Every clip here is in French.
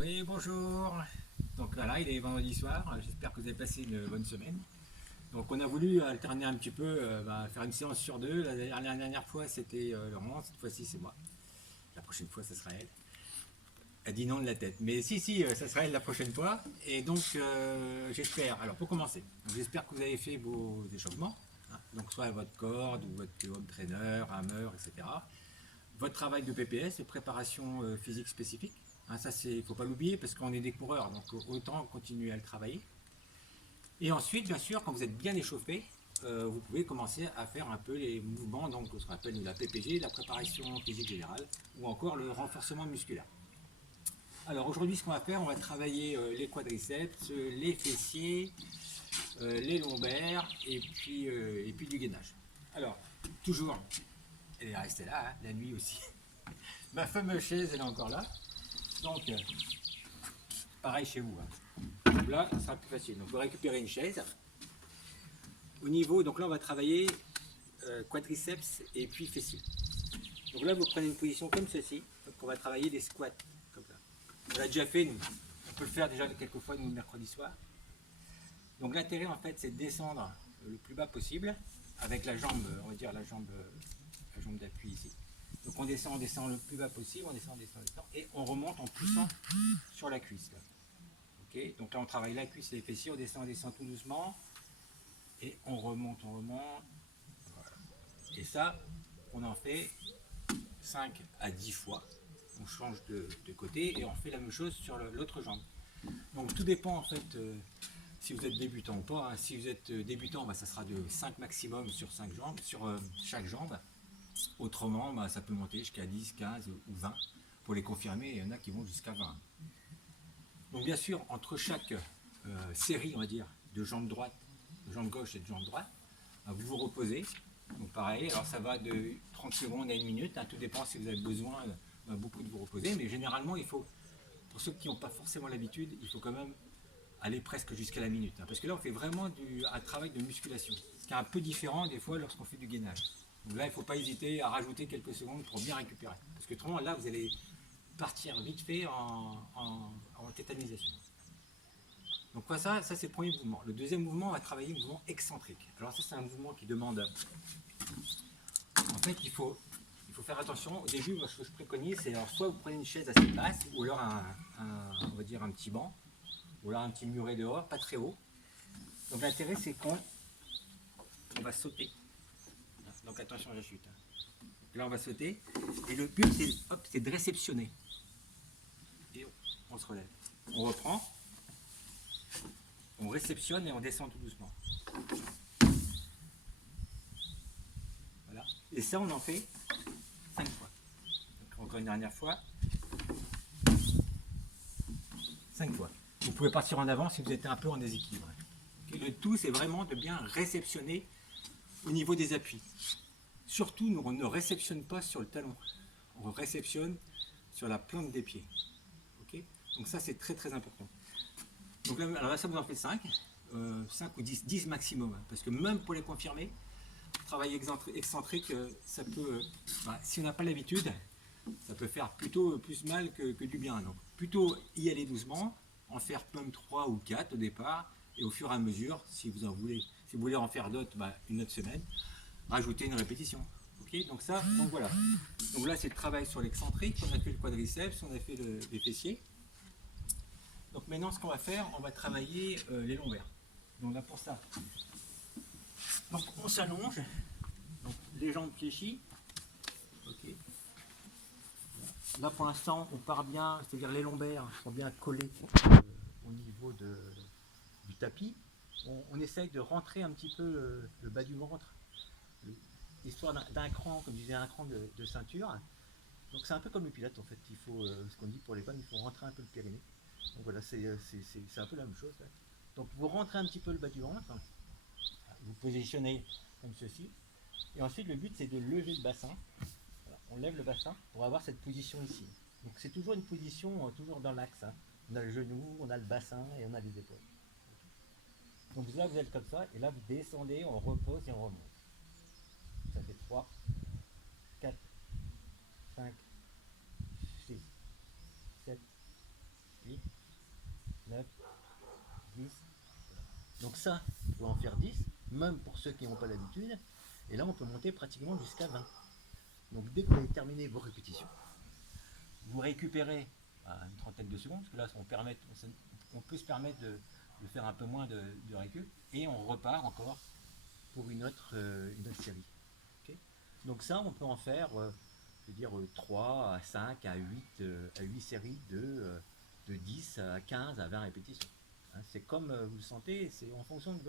Oui, bonjour. Donc voilà, il est vendredi soir. J'espère que vous avez passé une bonne semaine. Donc on a voulu alterner un petit peu, faire une séance sur deux. La dernière fois c'était Laurent, cette fois-ci c'est moi. La prochaine fois ça sera elle. Elle dit non de la tête. Mais si, ça sera elle la prochaine fois. Et donc j'espère, alors pour commencer, j'espère que vous avez fait vos échauffements. Hein. Donc soit votre corde ou votre home trainer, hammer, etc. Votre travail de PPS, de préparation physique spécifique. Hein, ça, il ne faut pas l'oublier parce qu'on est des coureurs, donc autant continuer à le travailler. Et ensuite, bien sûr, quand vous êtes bien échauffé, vous pouvez commencer à faire un peu les mouvements, donc ce qu'on appelle la PPG, la préparation physique générale, ou encore le renforcement musculaire. Alors aujourd'hui, ce qu'on va faire, on va travailler les quadriceps, les fessiers, les lombaires et puis du gainage. Alors, toujours, elle est restée là, hein, la nuit aussi. Ma fameuse chaise, elle est encore là. Donc, pareil chez vous. Hein. Donc là, ça sera plus facile. Donc, vous récupérez une chaise. Au niveau, donc là, on va travailler quadriceps et puis fessiers. Donc là, vous prenez une position comme ceci. Donc, on va travailler des squats. Comme ça. On l'a déjà fait, nous. On peut le faire déjà quelques fois, nous, le mercredi soir. Donc, l'intérêt, en fait, c'est de descendre le plus bas possible avec la jambe, on va dire la jambe d'appui ici. Donc, on descend le plus bas possible, on descend, et on remonte en poussant sur la cuisse. Là. Okay, donc là, on travaille la cuisse et les fessiers, on descend tout doucement. Et on remonte, on remonte. Voilà. Et ça, on en fait 5 à 10 fois. On change de côté et on fait la même chose sur l'autre jambe. Donc tout dépend en fait si vous êtes débutant ou pas. Hein. Si vous êtes débutant, ça sera de 5 maximum sur 5 jambes, sur chaque jambe. Autrement, ça peut monter jusqu'à 10, 15 ou 20. Pour les confirmer, il y en a qui vont jusqu'à 20. Donc bien sûr, entre chaque série, on va dire, de jambes droite, de jambe gauche et de jambe droite, vous vous reposez. Donc pareil, alors ça va de 30 secondes à 1 minute, hein, tout dépend si vous avez besoin beaucoup de vous reposer, mais généralement il faut, pour ceux qui n'ont pas forcément l'habitude, il faut quand même aller presque jusqu'à la minute, hein, parce que là on fait vraiment un travail de musculation, ce qui est un peu différent des fois lorsqu'on fait du gainage. Donc là il ne faut pas hésiter à rajouter quelques secondes pour bien récupérer, parce que autrement là vous allez partir vite fait en tétanisation. Donc ça c'est le premier mouvement. Le deuxième mouvement, on va travailler le mouvement excentrique. Alors ça c'est un mouvement qui demande en fait, il faut faire attention. Au début, moi, ce que je préconise, c'est alors soit vous prenez une chaise assez basse, ou alors on va dire un petit banc, ou alors un petit muret dehors, pas très haut. Donc l'intérêt, c'est qu'on va sauter. Donc attention à la chute. Là, on va sauter. Et le but, c'est de réceptionner. Et on se relève. On reprend, on réceptionne et on descend tout doucement. Voilà. Et ça, on en fait 5 fois. Donc, encore une dernière fois. 5 fois. Vous pouvez partir en avant si vous êtes un peu en déséquilibre. Et le tout, c'est vraiment de bien réceptionner au niveau des appuis. Surtout, nous, on ne réceptionne pas sur le talon. On réceptionne sur la plante des pieds. Okay, donc ça, c'est très très important. Donc là, alors là, ça vous en fait 5. 5 ou 10, 10 maximum. Hein, parce que même pour les confirmer, travail excentrique, ça peut, si on n'a pas l'habitude, ça peut faire plutôt plus mal que du bien. Donc plutôt y aller doucement, en faire même 3 ou 4 au départ, et au fur et à mesure, si vous voulez en faire d'autres, une autre semaine, rajouter une répétition. Ok, donc ça, donc voilà. Donc là, c'est le travail sur l'excentrique, on a fait le quadriceps, on a fait les fessiers. Donc maintenant, ce qu'on va faire, on va travailler les lombaires. Donc là, pour ça, donc on s'allonge, donc les jambes fléchies. Ok. Là, pour l'instant, on part bien, c'est-à-dire les lombaires sont bien collés au niveau du tapis. On essaye de rentrer un petit peu le bas du ventre, histoire d'un cran, comme je disais, un cran de ceinture. Donc c'est un peu comme le pilote en fait, il faut, ce qu'on dit pour les femmes, il faut rentrer un peu le périnée. Donc voilà, c'est un peu la même chose. Là. Donc vous rentrez un petit peu le bas du ventre, vous positionnez comme ceci, et ensuite le but c'est de lever le bassin. Voilà, on lève le bassin pour avoir cette position ici. Donc c'est toujours une position, toujours dans l'axe. Hein. On a le genou, on a le bassin et on a les épaules. Donc là vous êtes comme ça, et là vous descendez, on repose et on remonte. Ça fait 3, 4, 5, 6, 7, 8, 10. Donc ça, on peut en faire 10, même pour ceux qui n'ont pas l'habitude. Et là, on peut monter pratiquement jusqu'à 20. Donc dès que vous avez terminé vos répétitions, vous récupérez une trentaine de secondes, parce que là, on peut se permettre de faire un peu moins de récup, et on repart encore pour une autre série. Okay. Donc ça, on peut en faire, je veux dire, 3 à 5 à 8 séries de 10 à 15 à 20 répétitions. Hein, c'est comme vous le sentez, c'est en fonction de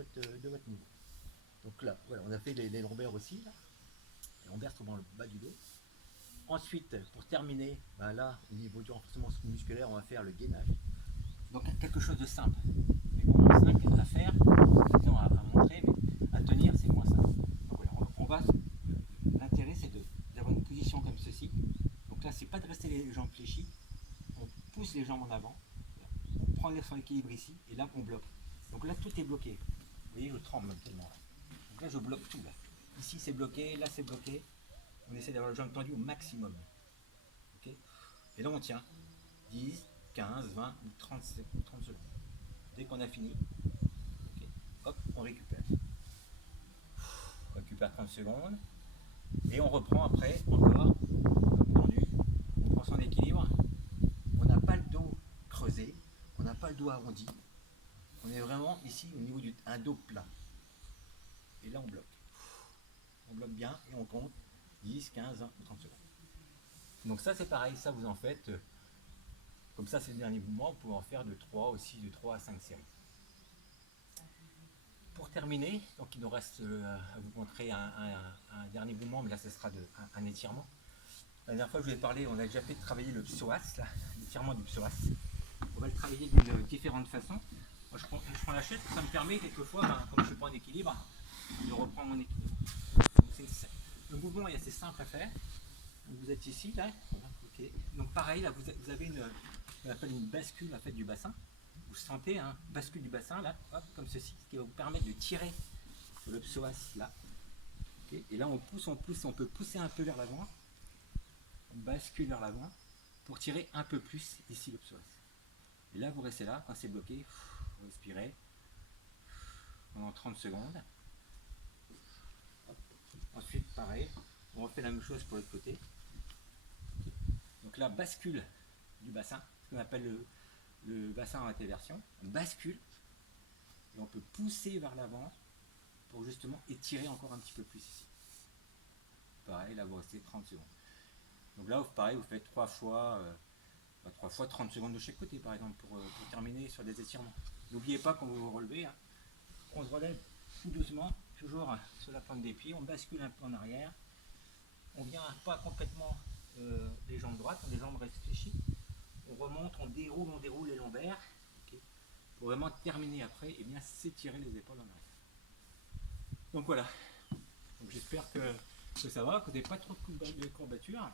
votre niveau. Donc là, voilà, on a fait les lombaires aussi. Là. Les lombaires sont dans le bas du dos. Ensuite, pour terminer, ben là, au niveau du renforcement musculaire, on va faire le gainage. Donc quelque chose de simple. Mais moins simple à faire, disons à montrer, mais à tenir, c'est moins simple. Donc voilà, l'intérêt, c'est d'avoir une position comme ceci. Donc là, c'est pas de rester les jambes fléchies. On pousse les jambes en avant. On prend son équilibre ici, et là, on bloque. Donc là, tout est bloqué. Vous voyez, je tremble tellement là. Donc là, je bloque tout. Là. Ici, c'est bloqué, là, c'est bloqué. On essaie d'avoir le jambe tendu au maximum. Okay, et là, on tient 10, 15, 20 ou 30 secondes. Dès qu'on a fini, okay, hop, on récupère. On récupère 30 secondes. Et on reprend après, encore, tendu. On prend son équilibre. On n'a pas le dos creusé. On n'a pas le dos arrondi. On est vraiment ici au niveau d'un dos plat. Et là, on bloque. On bloque bien et on compte 10, 15, 20 ou 30 secondes. Donc ça, c'est pareil. Ça, vous en faites. Comme ça, c'est le dernier mouvement. Vous pouvez en faire de 3 aussi, de 3 à 5 séries. Pour terminer, donc il nous reste à vous montrer un dernier mouvement, mais là, ce sera un étirement. La dernière fois, je vous ai parlé, on a déjà fait travailler le psoas, l'étirement du psoas. On va le travailler d'une différente façon. Moi, je prends la chaise, ça me permet quelquefois, comme je suis pas en équilibre, de reprendre mon équilibre. Donc, le mouvement est assez simple à faire. Donc, vous êtes ici, là. Voilà, okay. Donc pareil, là, vous avez on appelle une bascule en fait, du bassin. Vous sentez un bascule du bassin, là, hop, comme ceci, ce qui va vous permettre de tirer sur le psoas, là. Okay. Et là, on peut pousser un peu vers l'avant. On bascule vers l'avant pour tirer un peu plus ici le psoas. Et là, vous restez là, quand c'est bloqué, vous respirez pendant 30 secondes. Hop. Ensuite, pareil, on refait la même chose pour l'autre côté. Donc là, bascule du bassin, ce qu'on appelle le bassin en intéversion. On bascule et on peut pousser vers l'avant pour justement étirer encore un petit peu plus ici. Pareil, là, vous restez 30 secondes. Donc là, pareil, vous faites 3 fois 30 secondes de chaque côté, par exemple, pour terminer sur des étirements. N'oubliez pas quand vous vous relevez, hein, on se relève tout doucement, toujours sur la pointe des pieds, on bascule un peu en arrière, on vient pas complètement les jambes droites, les jambes restent fléchies, on remonte, on déroule les lombaires, okay, pour vraiment terminer après et bien s'étirer les épaules en arrière. Donc voilà, donc j'espère que ça va, que vous n'avez pas trop de courbatures.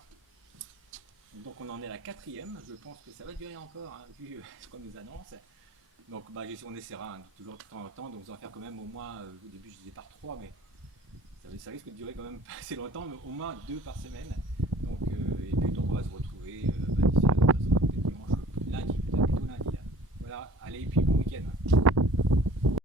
Donc on en est à la 4e, je pense que ça va durer encore, hein, vu ce qu'on nous annonce. Donc on essaiera toujours de temps en temps, donc vous en faire quand même au moins, au début je disais par 3, mais ça risque de durer quand même pas assez longtemps, mais au moins 2 par semaine. Donc, et puis donc on va se retrouver d'ici là, ça sera peut-être dimanche, lundi, peut-être plutôt lundi. Là. Voilà, allez, et puis bon week-end.